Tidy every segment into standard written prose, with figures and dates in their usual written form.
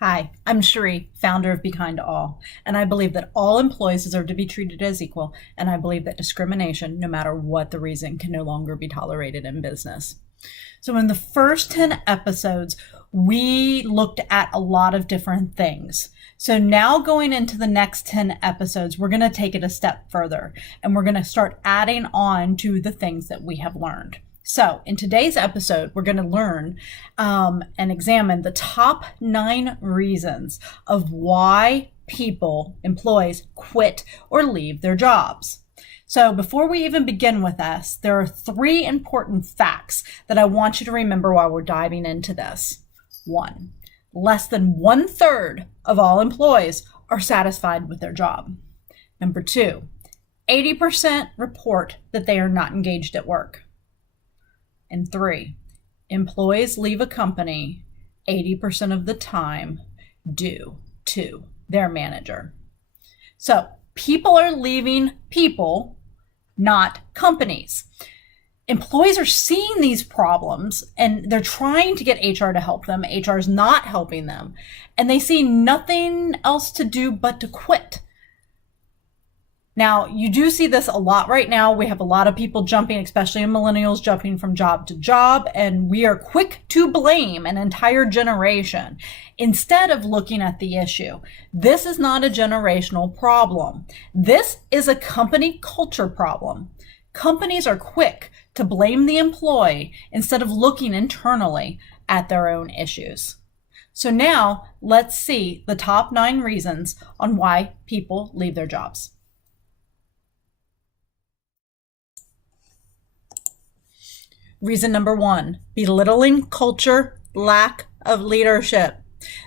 Hi, I'm Cherie, founder of Be Kind to All, and I believe that all employees deserve to be treated as equal, and I believe that discrimination, no matter what the reason, can no longer be tolerated in business. So in the first 10 episodes, we looked at a lot of different things. So now going into the next 10 episodes, we're going to take it a step further, and we're going to start adding on to the things that we have learned. So in today's episode, we're going to learn and examine the top 9 reasons of why employees quit or leave their jobs. So before we even begin with this, there are 3 important facts that I want you to remember while we're diving into this. 1, less than 1/3 of all employees are satisfied with their job. Number 2, 80% report that they are not engaged at work. And 3, employees leave a company 80% of the time due to their manager. So people are leaving people, not companies. Employees are seeing these problems and they're trying to get HR to help them. HR is not helping them. And they see nothing else to do but to quit. Now, you do see this a lot right now. We have a lot of people jumping, especially in millennials, jumping from job to job, and we are quick to blame an entire generation instead of looking at the issue. This is not a generational problem. This is a company culture problem. Companies are quick to blame the employee instead of looking internally at their own issues. So now let's see the top 9 reasons on why people leave their jobs. Reason number 1, belittling culture, lack of leadership.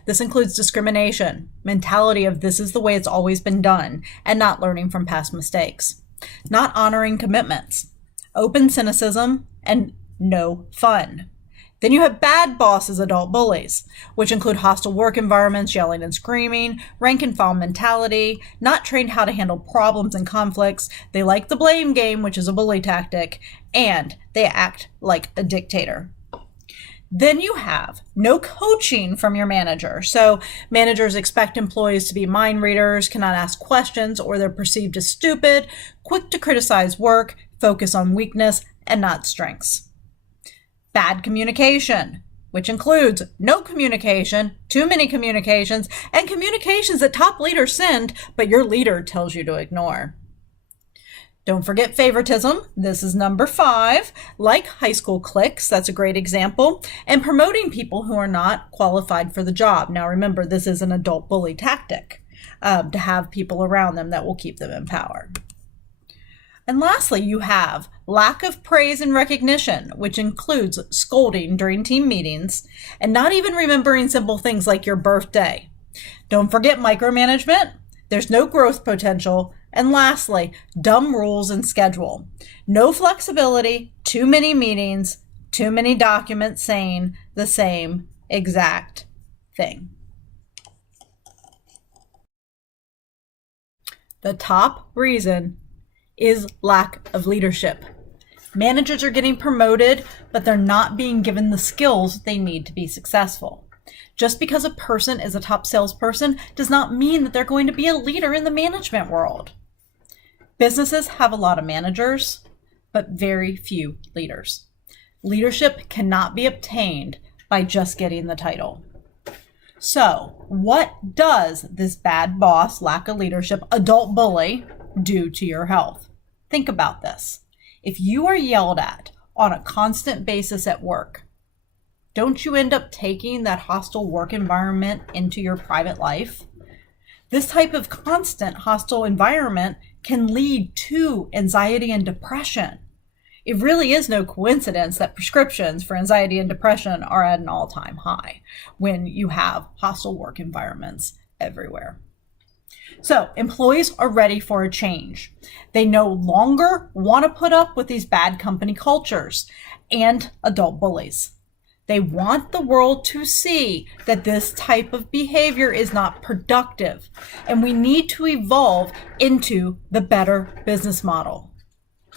This includes discrimination, mentality of this is the way it's always been done, and not learning from past mistakes. Not honoring commitments, open cynicism, and no fun. Then you have bad bosses, adult bullies, which include hostile work environments, yelling and screaming, rank and file mentality, not trained how to handle problems and conflicts. They like the blame game, which is a bully tactic, and they act like a dictator. Then you have no coaching from your manager. So managers expect employees to be mind readers, cannot ask questions, or they're perceived as stupid, quick to criticize work, focus on weakness and not strengths. Bad communication, which includes no communication, too many communications, and communications that top leaders send, but your leader tells you to ignore. Don't forget favoritism. This is number 5, like high school cliques. That's a great example. And promoting people who are not qualified for the job. Now remember, this is an adult bully tactic to have people around them that will keep them in power. And lastly, you have lack of praise and recognition, which includes scolding during team meetings and not even remembering simple things like your birthday. Don't forget micromanagement. There's no growth potential. And lastly, dumb rules and schedule. No flexibility, too many meetings, too many documents saying the same exact thing. The top reason is lack of leadership. Managers are getting promoted, but they're not being given the skills they need to be successful. Just because a person is a top salesperson does not mean that they're going to be a leader in the management world. Businesses have a lot of managers, but very few leaders. Leadership cannot be obtained by just getting the title. So, what does this bad boss, lack of leadership, adult bully do to your health? Think about this. If you are yelled at on a constant basis at work, don't you end up taking that hostile work environment into your private life? This type of constant hostile environment can lead to anxiety and depression. It really is no coincidence that prescriptions for anxiety and depression are at an all-time high when you have hostile work environments everywhere. So employees are ready for a change. They no longer want to put up with these bad company cultures and adult bullies. They want the world to see that this type of behavior is not productive, and we need to evolve into the better business model.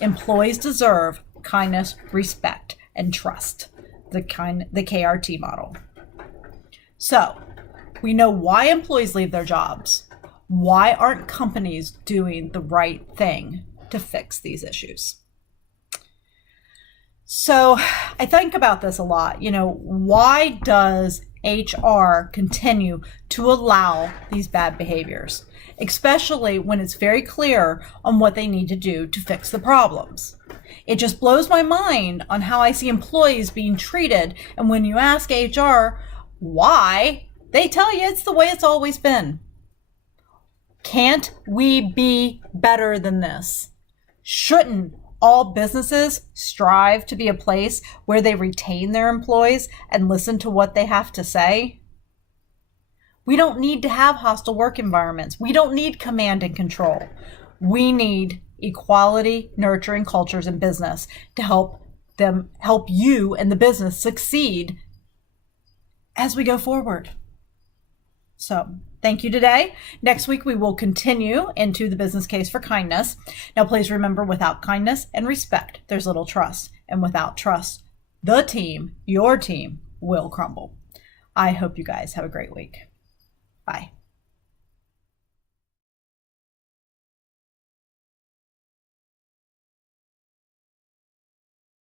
Employees deserve kindness, respect, and trust, the KRT model. So, We know why employees leave their jobs. Why aren't companies doing the right thing to fix these issues? So I think about this a lot. Why does HR continue to allow these bad behaviors, especially when it's very clear on what they need to do to fix the problems? It just blows my mind on how I see employees being treated. And when you ask HR why, they tell you it's the way it's always been. Can't we be better than this? Shouldn't all businesses strive to be a place where they retain their employees and listen to what they have to say? We don't need to have hostile work environments. We don't need command and control. We need equality, nurturing cultures in business to help you and the business succeed as we go forward. So thank you today. Next week, we will continue into the business case for kindness. Now, please remember, without kindness and respect, there's little trust. And without trust, your team will crumble. I hope you guys have a great week. Bye.